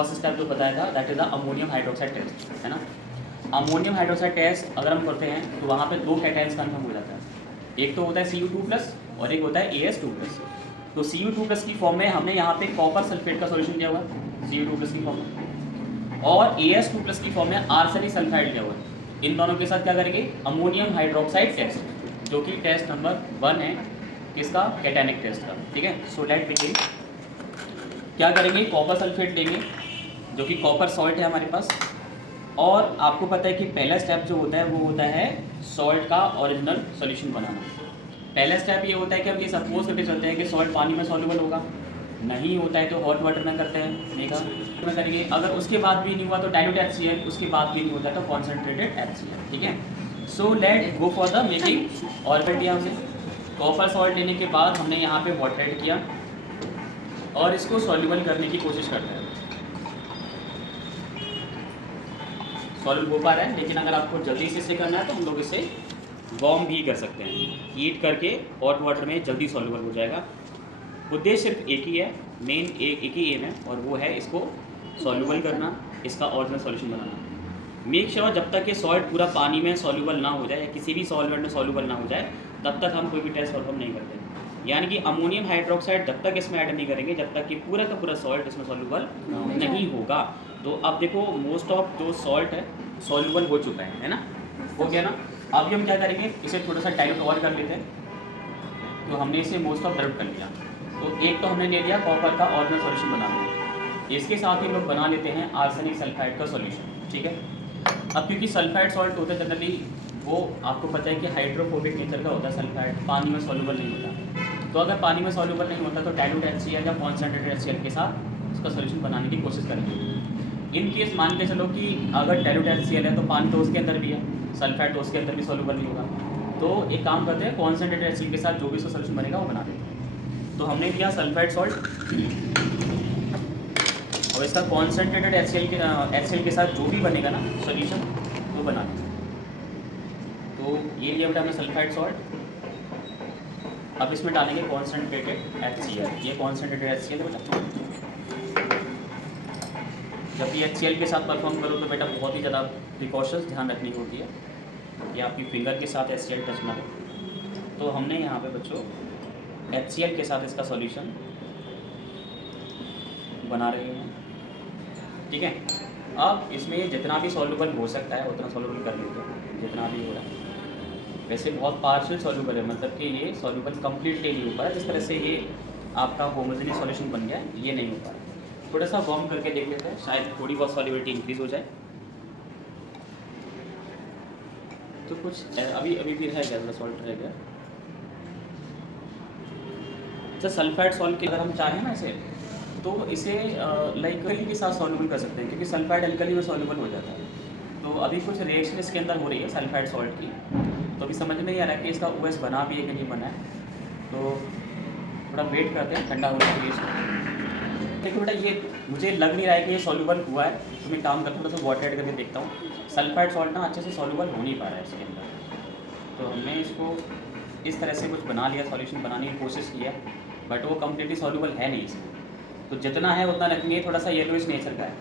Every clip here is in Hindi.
फर्स्ट स्टेप जो बताया था that is the ammonium hydroxide test, है ना। अमोनियम हाइड्रोक्साइड टेस्ट अगर हम करते हैं तो वहाँ पे दो कैटायंस कन्फर्म हो जाता है, एक तो होता है Cu2+ और एक होता है As2+। तो Cu2+ की फॉर्म में हमने यहाँ पे कॉपर सल्फेट का सॉल्यूशन दिया हुआ है Cu2+ की फॉर्म में, और As2+ की फॉर्म में आर्सेनिक सल्फाइड दिया हुआ है। इन दोनों के साथ क्या करेंगे, अमोनियम हाइड्रोक्साइड टेस्ट, जो कि टेस्ट नंबर 1 है किसका, कैटायनिक टेस्ट का, ठीक है। So let begin. क्या करेंगे, कॉपर सल्फेट लेंगे जो कि कॉपर सॉल्ट है हमारे पास, और आपको पता है कि पहला स्टेप जो होता है वो होता है सॉल्ट का ओरिजिनल सॉल्यूशन बनाना। पहला स्टेप ये होता है कि हम ये सपोज करके चलते हैं कि सॉल्ट पानी में सॉल्युबल होगा, नहीं होता है तो हॉट वाटर में करते हैं, देखा में करेंगे। अगर उसके बाद भी नहीं हुआ तो डाइल्यूट HCl, उसके बाद भी नहीं होता तो कॉन्सेंट्रेटेड HCl, ठीक है। So let go for the making. और फिर दिया हमने कॉपर सॉल्ट लेने के बाद हमने यहाँ पे वाटर ऐड किया और इसको सॉल्युबल करने की कोशिश करते हैं। सॉल्व हो पा रहा है, लेकिन अगर आपको जल्दी से इसे करना है तो हम लोग इसे वार्म भी कर सकते हैं, हीट करके हॉट वाटर में जल्दी सॉल्युबल हो जाएगा। उद्देश्य सिर्फ एक ही है, मेन एक ही एम है, और वो है इसको सॉल्युबल करना, इसका ओरिजिनल सॉल्यूशन बनाना। मेक श्योर जब तक ये सॉल्ट पूरा पानी में सॉल्युबल ना हो जाए या किसी भी सॉल्वेंट में सॉल्युबल ना हो जाए तब तक हम कोई भी टेस्ट परफॉर्म नहीं करते। यानी कि अमोनियम हाइड्रोक्साइड जब तक इसमें ऐड नहीं करेंगे जब तक कि पूरा का पूरा सॉल्ट इसमें सॉल्युबल नहीं होगा। तो अब देखो मोस्ट ऑफ जो सॉल्ट है सॉल्युबल हो चुका है ना, हो गया ना। अभी हम क्या करेंगे, इसे थोड़ा सा डाइल्यूट और कर लेते हैं। तो हमने इसे मोस्ट ऑफ डाइल्यूट कर लिया, तो एक तो हमने ले लिया कॉपर का ओरिजिनल सॉल्यूशन बनाना, इसके साथ ही लोग बना लेते हैं आर्सेनिक सल्फाइड का सॉल्यूशन, ठीक है। अब क्योंकि सल्फाइड सॉल्ट होता है जनरली वो आपको पता है कि हाइड्रोफोबिक नेचर का होता है, सल्फाइड पानी में सॉल्युबल नहीं होता। तो अगर पानी में सॉल्युबल नहीं होता तो डाइल्यूट HCl या कॉन्सेंट्रेटेड HCl के साथ उसका सॉल्यूशन बनाने की कोशिश करेंगे। इन केस मान के चलो कि अगर डाइल्यूट HCl है तो पानी तो उसके अंदर भी है, सल्फाइड तो उसके अंदर भी सॉल्युबल नहीं होगा। तो एक काम करते हैं, कॉन्सेंट्रेटेड HCl के साथ जो भी उसका सॉल्यूशन बनेगा वो बना देते हैं। तो हमने लिया सल्फाइड सॉल्ट और इसका कॉन्सेंट्रेटेड HCl के साथ जो भी बनेगा ना सॉल्यूशन वो बना देंगे। तो ये लिया बेटा हमने सल्फाइड सॉल्ट, अब इसमें डालेंगे कॉन्सेंट्रेटेड HCl। ये कॉन्सेंट्रेटेड HCl है बेटा। जब भी HCl के साथ परफॉर्म करो तो बेटा बहुत ही ज़्यादा प्रिकॉशंस ध्यान रखनी होती है कि आपकी फिंगर के साथ HCl टच ना हो। तो हमने यहाँ पे बच्चों HCl के साथ इसका सॉल्यूशन बना रहे हैं, ठीक है। अब इसमें जितना भी सॉल्युबल हो सकता है उतना सॉल्युबल कर लेते हैं, जितना भी हो रहा है। वैसे बहुत पार्शियल सॉल्युबल है, मतलब कि ये सॉल्युबल कम्प्लीटली नहीं हो पा रहा, जिस तरह से ये आपका होमोजेनियस सॉल्यूशन बन गया ये नहीं हो पा रहा। थोड़ा सा वार्म करके देख लेते हैं, शायद थोड़ी बहुत सॉल्युबिलिटी इंक्रीज हो जाए। तो कुछ अभी भी रह गया, थोड़ा सॉल्ट रह गया। अच्छा, सल्फाइड सॉल्ट के अगर हम चाहें ना इसे तो इसे लाइक अल्कली के साथ सॉल्युबल कर सकते हैं, क्योंकि सल्फाइड अल्कली में सॉल्युबल हो जाता है। तो अभी कुछ रिएक्शन इसके अंदर हो रही है सल्फाइड सॉल्ट की, तो अभी समझ में नहीं आ रहा है कि इसका OS बना भी है कि नहीं बना है। तो थोड़ा वेट करते हैं ठंडा होने के लिए इसको। देखो बेटा ये मुझे लग नहीं रहा है कि ये सॉल्युबल हुआ है, तो मैं काम करता हूँ, थोड़ा सा वाटर ऐड करके देखता हूँ। सल्फाइड सॉल्ट ना अच्छे से सॉल्युबल हो नहीं पा रहा है इसके अंदर। तो हमने इसको इस तरह से कुछ बना लिया, सॉल्यूशन बनाने की कोशिश की है, बट वो कम्प्लीटली सॉल्युबल है नहीं इसमें। तो जितना है उतना रखेंगे, थोड़ा सा येलोइश नेचर का है।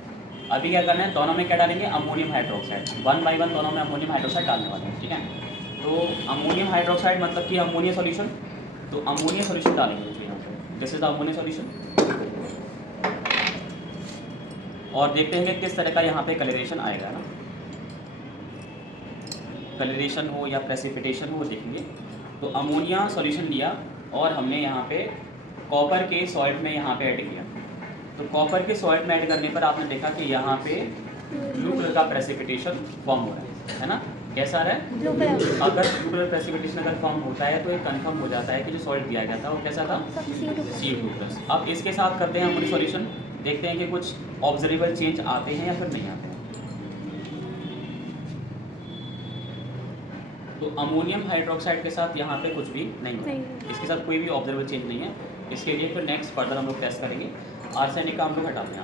अभी क्या करना है, दोनों में क्या डालेंगे, अमोनियम हाइड्रोक्साइड। 1 बाय 1 दोनों में अमोनियम हाइड्रोक्साइड डालने वाले हैं, ठीक है। तो अमोनियम हाइड्रोक्साइड मतलब कि अमोनिया सॉल्यूशन, तो अमोनिया सॉल्यूशन डालेंगे जो यहाँ पे, this is the ammonia solution. और देखते हैं कि किस तरह का यहाँ पे कलरेशन आएगा ना, कलरेशन हो या प्रेसिपिटेशन हो देखेंगे। तो अमोनिया सॉल्यूशन लिया और हमने यहाँ पे कॉपर के सॉल्ट में यहाँ पे ऐड किया। तो कॉपर के सॉल्ट में ऐड करने पर आपने देखा कि यहाँ पे ब्लू कलर का प्रेसिपिटेशन फॉर्म हो रहा है ना। कैसा आ रहा है, ब्लू कलर। अगर ब्लू कलर प्रेसिपिटेशन अगर फॉर्म होता है तो ये कंफर्म हो जाता है कि जो सॉल्ट दिया गया था वो कैसा था, Cu2+। अब इसके साथ करते हैं अमोनिया सॉल्यूशन, देखते हैं कि कुछ ऑब्जर्वेबल चेंज आते हैं या फिर नहीं आते हैं। तो अमोनियम हाइड्रोक्साइड के साथ यहाँ पे कुछ भी नहीं होता, इसके साथ कोई भी ऑब्जर्वेबल चेंज नहीं है। इसके लिए फिर नेक्स्ट फर्दर हम लोग टेस्ट करेंगे, आर्सेनिक का हम लोग हटाते हैं।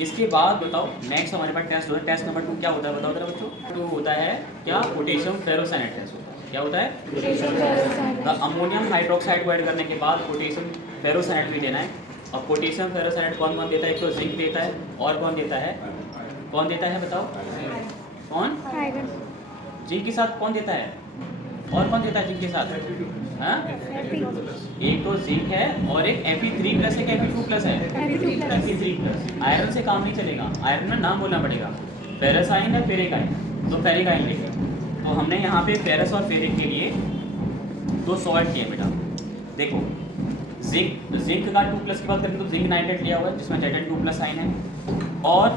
इसके बाद बताओ नेक्स्ट हमारे पास टेस्ट होता है, टेस्ट नंबर 2 क्या होता है बताओ जरा बच्चों। तो होता है क्या, पोटेशियम फेरोसाइनेट टेस्ट होता है। क्या होता है, अमोनियम हाइड्रोक्साइड को ऐड करने के बाद पोटेशियम फेरोसाइनेट भी लेना है। और पोटेशियम फेरोसाइनाइड कौन कौन देता है? एक तो जिंक देता है, और कौन देता है? कौन देता है बताओ? कौन? आयरन। जिंक के साथ कौन देता है? और कौन देता है जिंक के साथ? हाँ, एक तो जिंक है और एक Fe3+ है, Fe2+ है? Fe3+। आयरन से काम नहीं चलेगा, आयरन में नाम बोलना पड़ेगा। फेरस आयन है, फेरिक आयन, तो फेरिक आयन लेंगे। तो हमने यहाँ पे फेरस और फेरिक के लिए दो सॉल्ट किए बेटा। देखो जिंक का 2+ की बात करेंगे तो जिंक नाइट्रेट लिया हुआ है जिसमें Zn2+ आयन है। और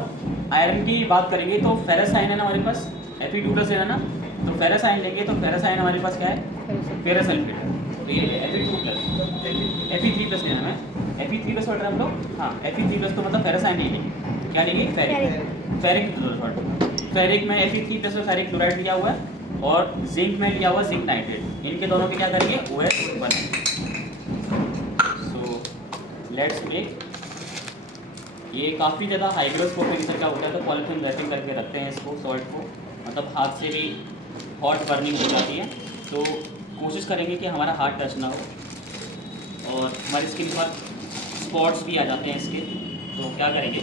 आयरन की बात करेंगे तो फेरस आयन है ना हमारे पास, Fe2+ है ना, तो फेरस आयन लेंगे तो फेरस आयन हमारे पास क्या है? फेरस सल्फेट है। तो ये Fe2+, Fe3+ लेना है, Fe3+ पढ़ रहे हैं हम लोग। हाँ, Fe3+ तो मतलब फेरस आयन नहीं लेंगे, क्या लेंगे? Ferric salt. फेरिक में Fe3+ में फेरिक क्लोराइड लिया हुआ है और जिंक में लिया हुआ जिंक नाइट्रेट। इनके दोनों के क्या करेंगे? OH बनेंगे। So let's make. ये काफ़ी ज़्यादा हाइग्रोस्कोपिक नेचर का होता है, तो पॉलीथीन रैपिंग करके रखते हैं इसको, सॉल्ट को, मतलब हाथ से भी हॉट बर्निंग हो जाती है। तो कोशिश करेंगे कि हमारा हाथ टच ना हो और हमारी स्किन पर स्पॉट्स भी आ जाते हैं इसके। तो क्या करेंगे,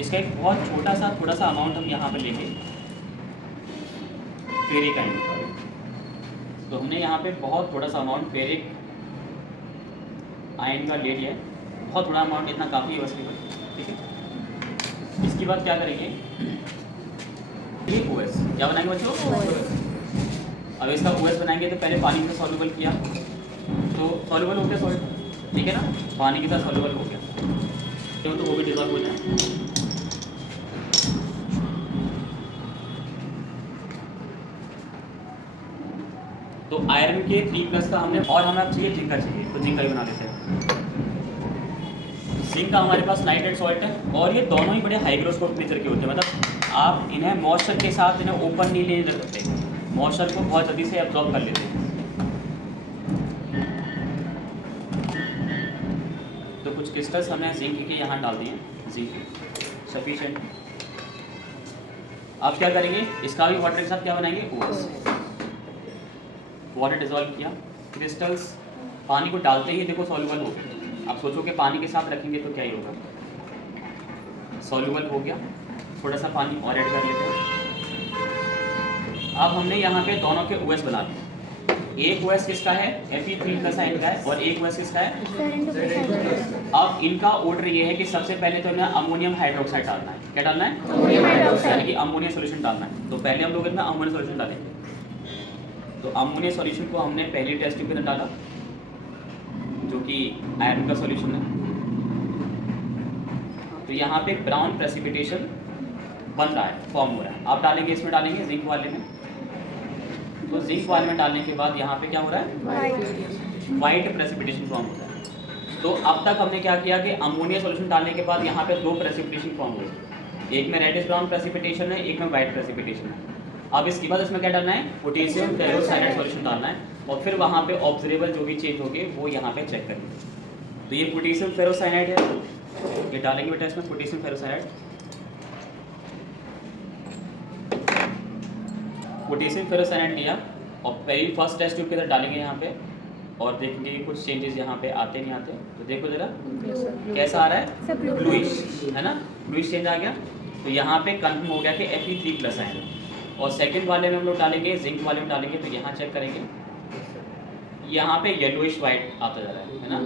इसका एक बहुत छोटा सा थोड़ा सा अमाउंट हम यहाँ पर लेंगे फेरिक आयन। तो हमने यहाँ पे बहुत थोड़ा सा अमाउंट फेरिक आयन का ले लिया है, बहुत थोड़ा अमाउंट, इतना काफ़ी है बस केवल, ठीक है। इसके बाद क्या करेंगे, ये OS क्या बनाएंगे बच्चों? अब इसका OS बनाएंगे तो पहले पानी में सॉल्युबल किया तो सॉल्युबल हो गया सॉल्ट, ठीक है ना, पानी के साथ सॉल्युबल हो गया, क्यों? तो वो भी डिजॉल्व हो जाए। तो आयरन के 3+ का हमने, और हमें अब चाहिए जिंक का चाहिए, तो जिंक का ही बना लेते हैं। जिंक का हमारे पास नाइट्रेट सॉल्ट है और ये दोनों ही बड़े हाइग्रोस्कोपिक नेचर के होते हैं, मतलब आप इन्हें मॉइस्चर के साथ इन्हें ओपन नहीं ले सकते, मॉइस्चर को बहुत जल्दी से एब्जॉर्ब कर लेते हैं। तो कुछ क्रिस्टल्स हमने जिंक के यहाँ डाल दिए, जिंक सफिशिएंट। अब क्या करेंगे, इसका भी वाटर के साथ क्या बनाएंगे? OS। वाटर डिजॉल्व किया, क्रिस्टल्स पानी को डालते ही देखो सॉल्युबल हो गए। आप सोचो कि पानी के साथ रखेंगे तो क्या ही होगा, सॉल्युबल हो गया। थोड़ा सा पानी और ऐड कर लेते हैं। अब हमने यहाँ पे दोनों के OS बना दिए। एक OS किसका है? Fe3+ आयन का है, और एक OS किसका है? अब इनका ऑर्डर ये है कि सबसे पहले तो इन्हें अमोनियम हाइड्रोक्साइड डालना है। क्या डालना है? अमोनियम हाइड्रोक्साइड, यानी कि अमोनिया सॉल्यूशन डालना है। तो पहले हम लोग इसमें अमोनिया सॉल्यूशन डालेंगे। तो अमोनिया सॉल्यूशन को हमने पहली टेस्ट ट्यूब के अंदर डाला, जो कि आयरन का सॉल्यूशन है। तो यहाँ पे ब्राउन प्रेसिपिटेशन बन रहा है, फॉर्म हो रहा है। आप डालेंगे, इसमें डालेंगे जिंक वाले में, तो जिंक वाले में डालने के बाद यहाँ पे क्या हो रहा है? वाइट प्रेसिपिटेशन फॉर्म होता है। तो अब तक हमने क्या किया कि अमोनिया सॉल्यूशन डालने के बाद यहाँ पे दो प्रेसिपिटेशन फॉर्म हुए, एक में रेडिश ब्राउन प्रेसिपिटेशन है, एक में वाइट प्रेसिपिटेशन है। अब इसके बाद इसमें क्या डालना है? पोटेशियम फेरोसाइनाइड सॉल्यूशन डालना है, और फिर वहाँ पे ऑब्जर्वेबल जो भी चेंज होगी वो यहाँ पे चेक करेंगे। तो ये पोटेशियम फेरोसाइनाइड है, ये डालेंगे बेटा इसमें पोटेशियम फेरोसाइनाइड। पोटेशियम फेरोसाइनाइड लिया और पहली फर्स्ट टेस्ट ट्यूब के अंदर डालेंगे यहाँ पे, और देखेंगे कि कुछ चेंजेस यहाँ पे आते नहीं आते। तो देखो जरा कैसा आ रहा है, ब्लूइश है ना, ब्लूइश चेंज आ गया। तो यहाँ पे कंफर्म हो गया कि Fe3+ आयन। और सेकंड वाले में हम लोग डालेंगे, जिंक वाले में डालेंगे, तो यहाँ चेक करेंगे, यहाँ पे येलोइश वाइट आता जा रहा है ना,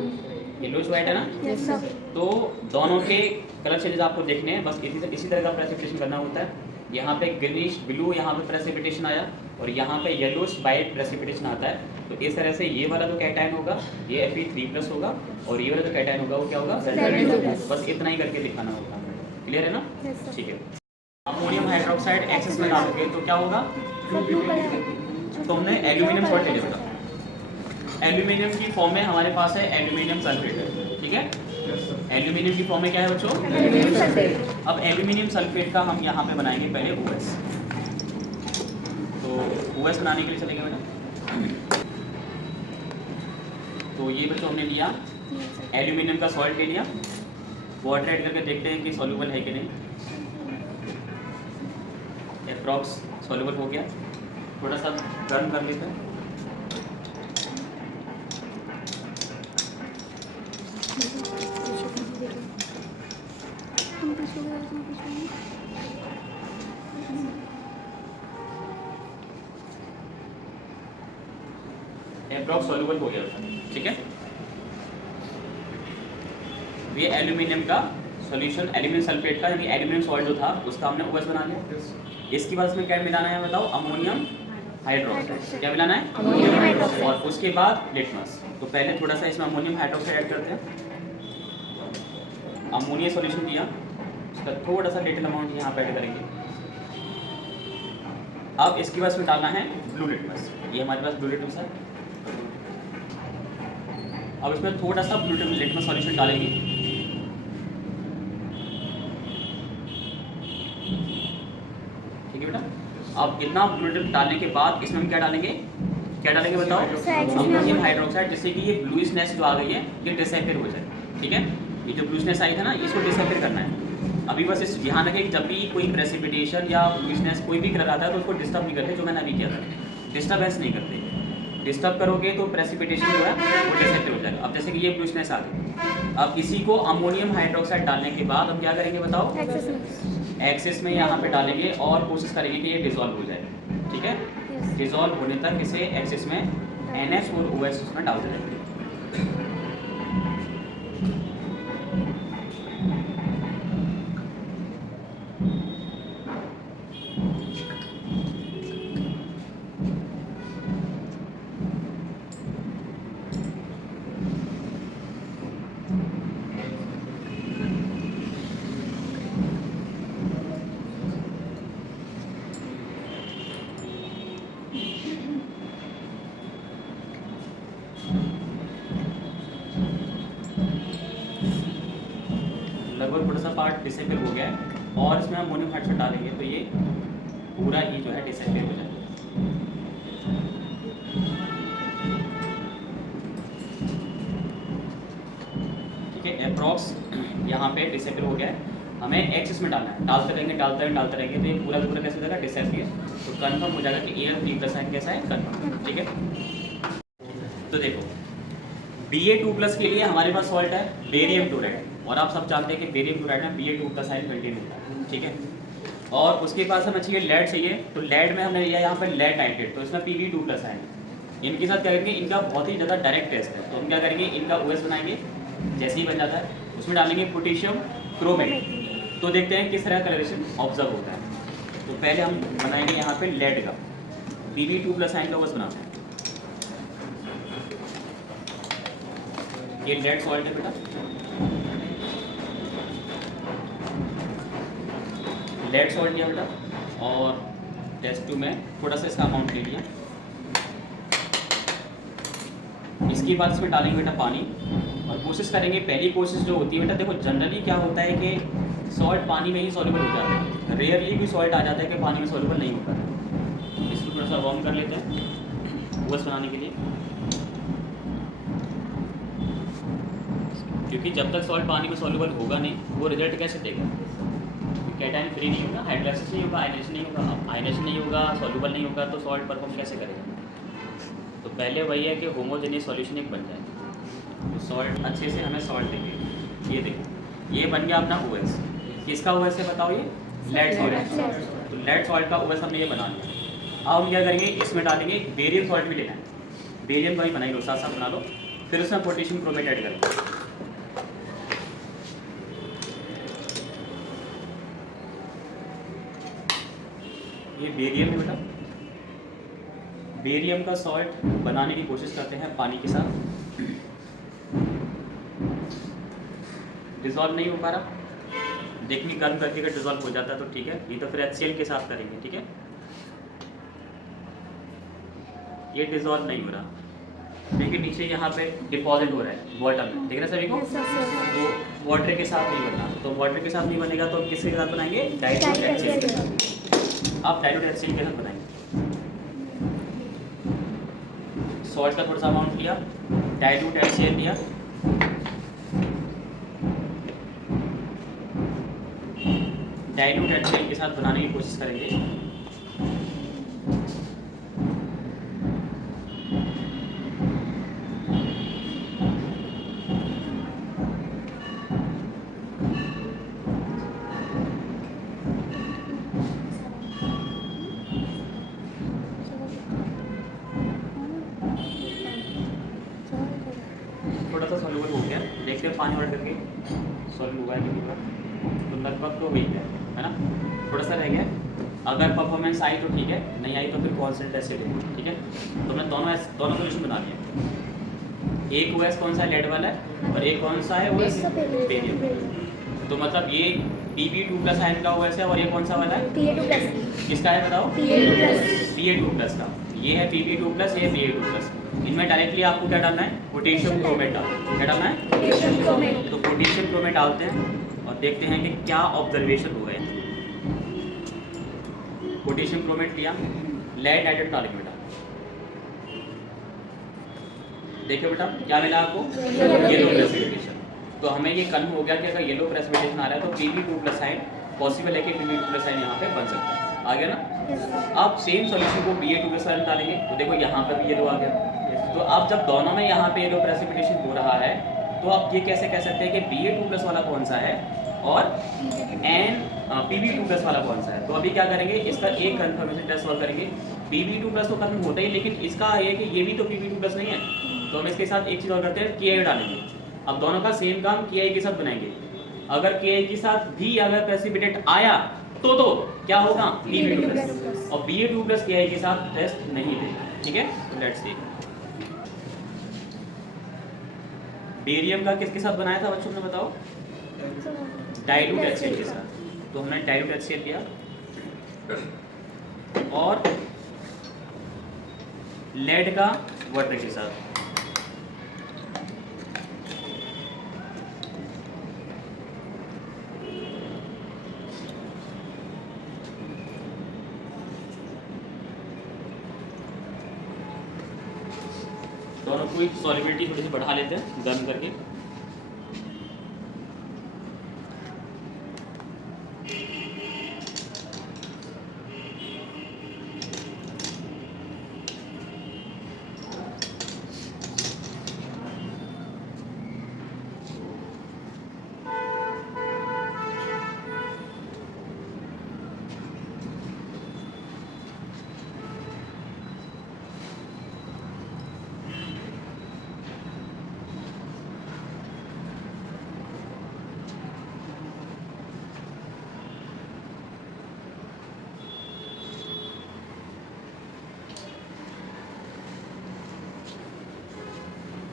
येलोइश वाइट है ना। Yes, sir. तो दोनों के कलर चेंजेस आपको देखने हैं, बस इसी तरह का प्रेसिपिटेशन करना होता है। यहाँ पे ग्रीनिश ब्लू यहाँ पे प्रेसिपिटेशन आया, और यहाँ पे येलोइश वाइट प्रेसिपिटेशन आता है। तो इस तरह से ये वाला जो कैटायन होगा ये Fe3+ होगा, और ये वाला जो कैटायन होगा वो क्या होगा, Zn2+। बस इतना ही करके दिखाना होगा। क्लियर है ना? Yes, sir. ठीक है। अमोनियम हाइड्रोक्साइड एक्सेस में डालोगे तो क्या होगा, तो हमने एल्यूमिनियम सॉल्ट ले लिया। एल्यूमिनियम की फॉर्म में हमारे पास है एल्यूमिनियम सल्फेट है, ठीक है। एल्यूमिनियम की फॉर्म में क्या है बच्चों, एल्यूमिनियम सल्फेट। अब एल्यूमिनियम सल्फेट का हम यहाँ पे बनाएंगे पहले OS। तो OS बनाने के लिए चलेंगे बेटा। तो ये बच्चों हमने लिया एल्यूमिनियम का सॉल्ट ले लिया, वाटर ऐड करके देखते हैं कि सॉल्युबल है कि नहीं। अप्रॉक्स सॉल्युबल हो गया, थोड़ा सा गर्म कर लेते हैं। हम पीछे गए, हम पीछे गए। एप्रोक्स सॉल्यूबल हो गया था, ठीक है। ये एल्यूमिनियम का सॉल्यूशन, एल्यूमिनियम सल्फेट का, यानी एल्यूमिनियम सॉल्ट जो था उसका हमने OS बना लिया। इसके बाद इसमें क्या मिलाना है बताओ? Ammonium hydroxide. क्या मिलाना है? Ammonium hydroxide. और उसके बाद लिटमस। तो पहले थोड़ा सा इसमें अमोनियम हाइड्रोक्साइड ऐड करते हैं। अमोनिया सॉल्यूशन दिया, उसका थोड़ा सा लिटिल अमाउंट यहाँ पे ऐड करेंगे। अब इसके बाद इसमें डालना है ब्लू लिटमस। ये हमारे पास ब्लू लिटमस है। अब इसमें थोड़ा सा ब्लू लिटमस सॉल्यूशन डालेंगे। ठीक है बेटा। अब इतना ब्लू लिटमस डालने के बाद इसमें हम क्या डालेंगे? क्या डालेंगे बताओ? अमोनियम हाइड्रोक्साइड, जिससे कि ये ब्लूइशनेस जो आ गई है ये डिसअपियर हो जाए। ठीक है, ये जो ब्लूइशनेस आई था ना, इसको डिसअपियर करना है। अभी बस इस ध्यान रखें कि जब भी कोई प्रेसिपिटेशन या ब्लूइशनेस कोई भी कलर आता है तो उसको डिस्टर्ब नहीं करते, जो मैंने अभी किया था। डिस्टर्बेंस नहीं करते। डिस्टर्ब करोगे तो प्रेसिपिटेशन जो है वो डिसअपियर हो जाएगा। अब जैसे कि ये ब्लूइशनेस आ गई, अब इसी को अमोनियम हाइड्रोक्साइड डालने के बाद हम क्या करेंगे बताओ? एक्सेस में यहाँ पे डालेंगे और कोशिश करेंगे कि ये डिजॉल्व हो जाए। ठीक है, डिजॉल्व होने तक इसे एक्सेस में NH और OS उसमें डालते रहेंगे। लगभग थोड़ा सा पार्ट डिसेबल हो गया है और इसमें हम अमोनियम हाइड्रोक्साइड डालेंगे तो ये पूरा ही जो है डिसेबल हो जाएगा। ठीक है, अप्रॉक्स यहाँ पे डिसेबल हो गया है। हमें एक्सिस में डालना है, डालते रहेंगे तो ये पूरा पूरा कैसे हो जाएगा? डिसेबल। तो कंफर्म हो जाएगा कि एयर 3 प्लस साइन कैसा है? कंफर्म। ठीक है, तो देखो Ba2+ के लिए हमारे पास सॉल्ट है बेरियम क्लोराइड, और आप सब जानते हैं कि बेरियम क्लोराइड में Ba2 का साइन मेंटेन होता है। ठीक है, और उसके पास हमें चाहिए लेड चाहिए, तो लेड में हमने लिया यहाँ पर लेड नाइट्रेट, तो इसमें Pb2+ आएंगे। इनके साथ करेंगे, इनका बहुत ही ज़्यादा डायरेक्ट टेस्ट है, तो हम क्या करेंगे? इनका OS बनाएंगे। जैसे ही बन जाता है उसमें डालेंगे पोटेशियम क्रोमेट, तो देखते हैं किस तरह कलरेशन ऑब्जर्व होता है। तो पहले हम बनाएंगे यहाँ पे लेड का, Pb2+ आयन का OS बनाते हैं। ये लेड सॉल्ट है बेटा, लेड सॉल्ट लिया बेटा, और टेस्ट ट्यूब में थोड़ा सा इसका अमाउंट ले लिया। इसके बाद इसमें डालेंगे बेटा पानी, और कोशिश करेंगे, पहली कोशिश जो होती है बेटा, देखो जनरली क्या होता है कि सॉल्ट पानी में ही सॉल्युबल हो जाता है, रेयरली भी सॉल्ट आ जाता है कि पानी में सॉल्युबल नहीं होता है। इसको थोड़ा सा वार्म कर लेते हैं OS बनाने के लिए, क्योंकि जब तक सॉल्ट पानी में सॉल्युबल होगा नहीं वो रिजल्ट कैसे देगा? कैटायन फ्री नहीं होगा, हाइड्रोलाइसिस नहीं होगा, आयनेशन नहीं होगा। अब आयनेशन नहीं होगा, सॉल्युबल नहीं होगा, तो सॉल्ट परफॉर्म कैसे करेगा? तो पहले वही है कि होमोजेनियस सॉल्यूशन एक बन जाए। तो सॉल्ट अच्छे से हमें सॉल्ट देंगे। ये देखो ये बन गया अपना OS। किसका OS है बताओ? ये लेड सॉल्ट। तो लेड सॉल्ट का OS हमने ये बना लिया। अब हम क्या करेंगे? इसमें डालेंगे बेरियम सॉल्ट भी लेना है, बेरियम का ही बनाई लो, साथ साथ बना लो। फिर उसमें पोटेशियम क्रोमेट ऐड कर लो। ये बेरियम है बेटा, बेरियम का सॉल्ट बनाने की कोशिश करते हैं पानी के साथ। डिज़ोल्व नहीं हो पा रहा, देखिए गर्म करके अगर डिज़ोल्व हो जाता है तो ठीक है, नहीं तो फिर HCl के साथ करेंगे। ठीक है, ये डिज़ोल्व नहीं हो रहा, देखिए नीचे यहाँ पे डिपॉजिट हो रहा है वाटर में, देख रहे सभी को? तो वाटर के साथ नहीं बनना, तो वाटर के साथ नहीं बनेगा तो किसके साथ बनाएंगे? डाइल्यूट HCl के साथ। आप डाइल्यूट HCl के साथ बनाएंगे। सॉल्ट का थोड़ा सा अमाउंट लिया, डाइल्यूट HCl लिया, डाइल्यूट HCl के साथ बनाने की कोशिश करेंगे। पानी वर्ड करके सॉल्व हुआ है कितनी बार, तो लगभग तो वही है ना, थोड़ा सा रह गया। अगर परफॉर्मेंस आई तो ठीक है, नहीं आई तो फिर कॉन्सेंट ऐसे लेंगे, ठीक है। तो हमने दोनों सोल्यूशन बना दिए। एक ओएस कौन सा लेड वाला है और एक कौन सा है ओएस बेरियम। तो मतलब ये Pb2 प्लस आयन का ओएस है और ये कौन सा वाला है Pa2 प्लस किसका है बताओ, Pa2 प्लस का। ये है Pb2 प्लस, ये Pa2 प्लस। इनमें डायरेक्टली आपको क्या डालना है, पोटेशियम क्रोमेट डालना है। क्या डालना है, पोटेशियम क्रोमेट। तो पोटेशियम क्रोमेट डालते हैं और देखते हैं कि क्या ऑब्जर्वेशन हो गए। पोटेशियम क्रोमेट लिया, लेड नाइट्रेट डालेंगे बेटा। देखिए बेटा क्या मिला आपको, येलो प्रेसिपिटेशन। तो हमें ये कन्फर्म हो गया कि अगर येलो प्रेसिपिटेशन आ रहा है तो Pb2 प्लस आयन पॉसिबल है कि Pb2 प्लस आयन यहाँ पे बन सकता है। आ गया ना। अब सेम सॉल्यूशन को Ba2 प्लस आयन डालेंगे, तो देखो यहाँ पर भी येलो आ गया। तो अब जब दोनों में यहाँ पे येलो प्रेसिपिटेशन हो रहा है तो आप ये कैसे कह सकते हैं कि Ba2 प्लस वाला कौन सा है और Pb2 प्लस वाला कौन सा है। तो अभी क्या करेंगे, इसका एक कंफर्मेशन टेस्ट सॉल्व करेंगे। Pb2 प्लस तो कंफर्म होता ही, लेकिन इसका ये कि ये भी तो Pb2 प्लस नहीं है, तो हम इसके साथ एक चीज़ और करते हैं, Ki डालेंगे। अब दोनों का सेम काम Ki के साथ बनाएंगे। अगर Ki के साथ भी अगर प्रेसिपिटेट आया तो क्या होगा, Pb2 प्लस, और Ba2 प्लस Ki के साथ टेस्ट नहीं देगा, ठीक है। लेट्स सी बेरियम का किसके साथ बनाया था बच्चों ने बताओ, डाइल्यूट HCl के साथ। तो हमने डाइल्यूट HCl लिया और लेड का वाटर के साथ। दोनों को सॉलिबिलिटी थोड़ी सी बढ़ा लेते हैं गर्म करके।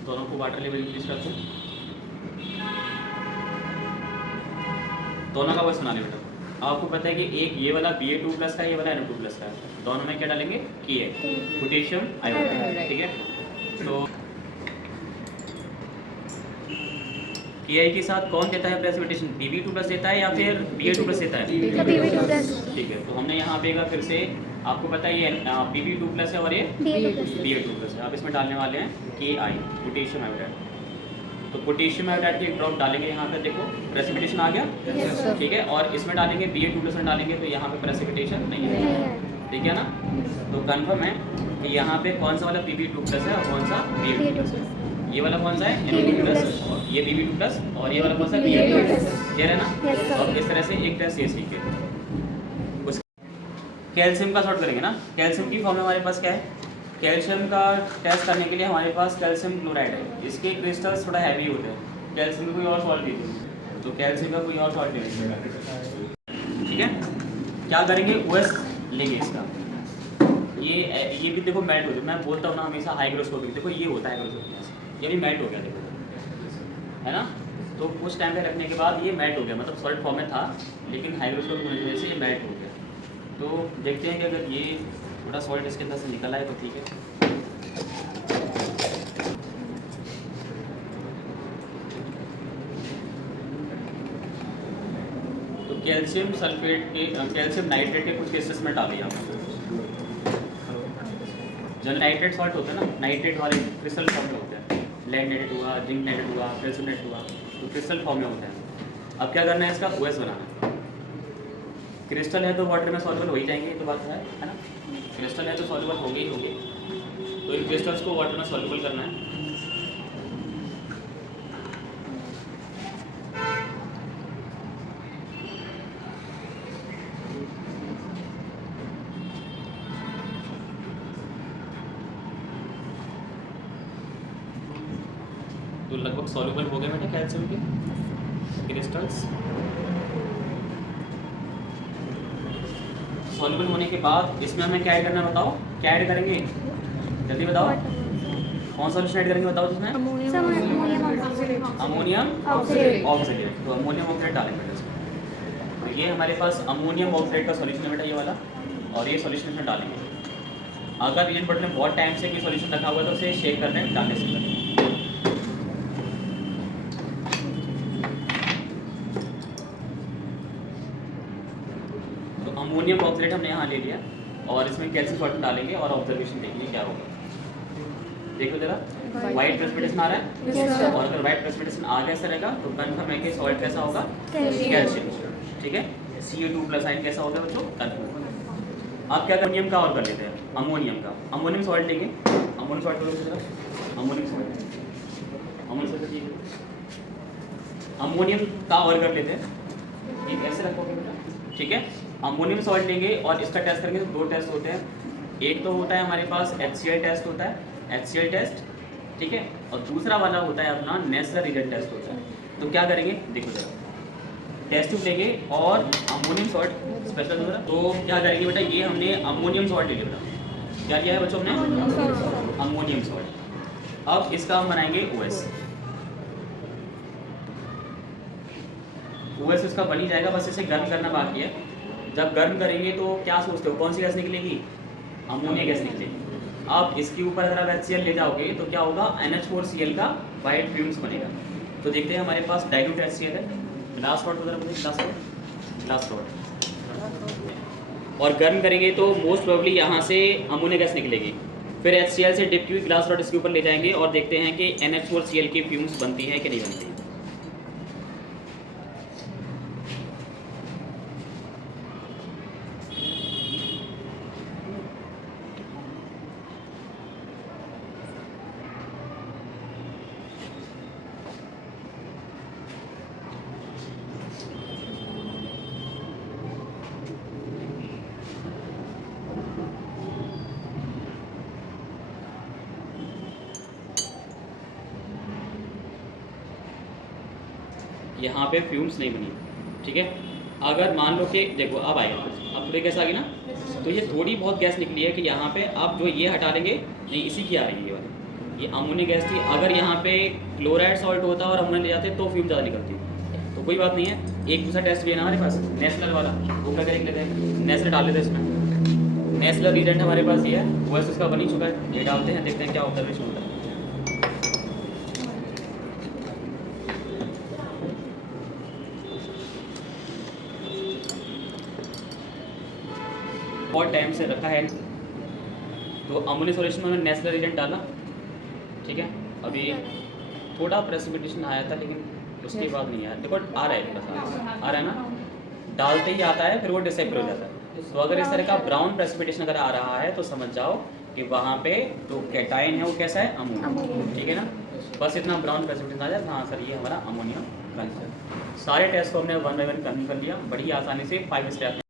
दोनों को वाटर लेवल इंक्रीज करते हैं, दोनों का बस बना ले बेटा। आपको पता है कि एक ये वाला Ba2 प्लस का, ये वाला Na2 प्लस का है। दोनों में क्या डालेंगे, Ki पोटेशियम आयोडाइड, ठीक है। तो Ki के साथ कौन देता है प्रेसिपिटेशन, Pb2 प्लस देता है या फिर Ba2 प्लस देता है, Pb2 प्लस। ठीक है। तो हमने यहाँ पे फिर से आपको पता है ये Pb2 प्लस है और ये Ba2 प्लस है। अब इसमें डालने वाले हैं Ki पोटेशियम आयोडाइड। तो पोटेशियम आयोडाइड के एक ड्रॉप डालेंगे यहाँ पे, देखो प्रेसिपिटेशन आ गया, ठीक है। और इसमें डालेंगे Ba2 प्लस में डालेंगे तो यहाँ पे प्रेसिपिटेशन नहीं है, ठीक है ना। तो कंफर्म है कि यहाँ पे कौन सा वाला Pb2 प्लस है और कौन सा Ba2 प्लस है। ये वाला कौन सा है, Na2 प्लस, और ये Pb2 प्लस, और ये वाला कौन सा Ba2 प्लस, क्लियर है ना। और इस तरह से एक टेस्ट ये सीखे। उस कैल्शियम का सॉर्ट करेंगे ना। कैल्शियम की फॉर्म में हमारे पास क्या है, कैल्शियम का टेस्ट करने के लिए हमारे पास कैल्शियम क्लोराइड है। इसके क्रिस्टल्स थोड़ा हैवी होते हैं। कैल्शियम का कोई और सॉल्ट दीजिए, तो कैल्शियम का कोई और सॉल्ट दीजिए, ठीक है। क्या करेंगे, OS लेंगे इसका। ये भी देखो मेल्ट हो जाए, मैं बोलता हूँ ना हमेशा हाइग्रोस्कोपिक, देखो ये होता है हाइग्रोस्कोपिक, ये भी मेल्ट हो गया देखो, है ना। तो कुछ टाइम पे रखने के बाद ये मेल्ट हो गया, मतलब सॉलिड फॉर्म में था, लेकिन हाइग्रोस्कोप होने की वजह से ये मेल्ट हो गया। तो देखते हैं कि अगर ये थोड़ा सॉलिड इसके अंदर से निकल आए तो ठीक है। तो कैल्शियम सल्फेट के, कैल्शियम नाइट्रेट के कुछ केसेस में डालिए आप। जो नाइट्रेट सॉल्ट होते हैं ना, नाइट्रेट वाले क्रिस्टल फॉर्म में होते हैं। लेड नाइट्रेट हुआ, जिंक नाइट्रेट हुआ, कैल्शियम नाइट्रेट हुआ, तो क्रिस्टल फॉर्म में होते हैं। अब क्या करना है, इसका OS बनाना है। क्रिस्टल है तो वाटर में सॉल्युबल हो ही जाएंगे, तो बात है ना। क्रिस्टल है तो सॉल्युबल होंगे ही होंगे, तो इन क्रिस्टल्स को वाटर में सॉल्युबल करना है। तो लगभग सॉल्युबल हो गए बेटा कैल्शियम के क्रिस्टल्स। सॉल्युबल होने के बाद इसमें हमें क्या ऐड करना है बताओ, क्या ऐड करेंगे जल्दी बताओ, कौन सा सॉल्यूशन ऐड करेंगे बताओ जिसमें अमोनियम ऑक्सीडेट। तो अमोनियम ऑक्सीडेट डालेंगे बेटा इसमें। तो ये हमारे पास अमोनियम ऑक्सीडेट का सॉल्यूशन है बेटा ये वाला, और ये सॉल्यूशन इसमें डालेंगे। अगर रीजन बटन में बहुत टाइम से कोई सॉल्यूशन रखा हुआ है तो उसे शेक करने डालने से करें। तो अमोनियम ऑक्सीडेट हमने यहाँ ले लिया और इसमें कैल्शियम सॉल्ट डालेंगे और ऑब्जर्वेशन देखिए क्या होगा। देखो जरा व्हाइट प्रेसिपिटेशन आ रहा है, और अगर व्हाइट प्रेसिपिटेशन आ गया रहेगा तो कन्फर्म है कि सॉल्ट कैसा होगा, कैल्शियम। ठीक है, Cu2+ आयन कैसा होगा बच्चों, कन्फर्म। अब क्या अमोनियम का और कर लेते हैं, अमोनियम का। अमोनियम सॉल्ट लेंगे, अमोनियम सॉल्ट करो जरा, अमोनियम सॉल्ट ठीक है, अमोनियम का और कर लेते हैं। ये कैसे रखोगे बेटा, ठीक है। अमोनियम सॉल्ट लेंगे और इसका टेस्ट करेंगे तो 2 टेस्ट होते हैं। एक तो होता है हमारे पास HCl टेस्ट होता है, HCl टेस्ट, ठीक है, और दूसरा वाला होता है अपना नेस्लर रिएजेंट टेस्ट होता है। तो क्या करेंगे देखो जरा, टेस्ट ट्यूब लेंगे और अमोनियम सॉल्ट स्पेशल होगा। तो क्या करेंगे बेटा, ये हमने अमोनियम सॉल्ट ले लिया बेटा, क्या लिया है बच्चों हमने, अमोनियम सॉल्ट। अब इसका हम बनाएंगे OS। OS इसका बन ही जाएगा, बस इसे गर्म करना बाकी है। जब गर्म करेंगे तो क्या सोचते हो कौन सी गैस निकलेगी, अमोनिया गैस निकलेगी। अब इसके ऊपर अगर आप HCl ले जाओगे तो क्या होगा, NH4Cl का वाइट फ्यूम्स बनेगा। तो देखते हैं हमारे पास डाइल्यूट HCl है, ग्लास रॉड वगैरह बोलते, ग्लास रॉड, और गर्म करेंगे तो मोस्ट प्रोबेबली यहाँ से अमोनिया गैस निकलेगी। फिर HCl से डिप की हुई ग्लास रॉड इसके ऊपर ले जाएंगे और देखते हैं कि NH4Cl की फ्यूम्स बनती है कि नहीं बनती। यहाँ पे फ्यूम्स नहीं बनी, ठीक है। अगर मान लो कि देखो अब आएगा, अब थोड़ी गैस आ गई ना, तो ये थोड़ी बहुत गैस निकली है कि यहाँ पे आप जो ये हटा लेंगे, नहीं इसी की आ रही है ये वाली, ये अमोनिया गैस थी। अगर यहाँ पे क्लोराइड सॉल्ट होता और अमोनिया ले जाते तो फ्यूम ज़्यादा निकलती, तो कोई बात नहीं है। एक दूसरा टेस्ट भी है ना हमारे पास, नेस्लर वाला, वो क्या करेंगे, लेते हैं नेस्लर डाल लेते हैं इसमें। नेस्लर रिएजेंट हमारे पास ये है, OS उसका बन ही चुका है, ये डालते हैं, देखते हैं क्या ऑब्जर्वेशन होता है। और टाइम से रखा है तो अमोनिया सॉल्यूशन में नेस्लर रिएजेंट डाला, ठीक है। अभी थोड़ा प्रेसिपिटेशन आया था लेकिन उसके बाद नहीं आया, देखो आ रहा है, आ रहा है ना, डालते ही आता है फिर वो डिसेपियर हो जाता है। तो अगर इस तरह का ब्राउन प्रेसिपिटेशन अगर आ रहा है तो समझ जाओ कि वहाँ पे जो कैटाइन है वो कैसा है, अमोनिया, ठीक है ना। बस इतना ब्राउन प्रेसिपिटेशन आ जाए, हाँ सर ये हमारा अमोनिया। सारे टेस्ट को हमने 1 बाय 1 कर लिया बड़ी आसानी से, 5 स्टेप।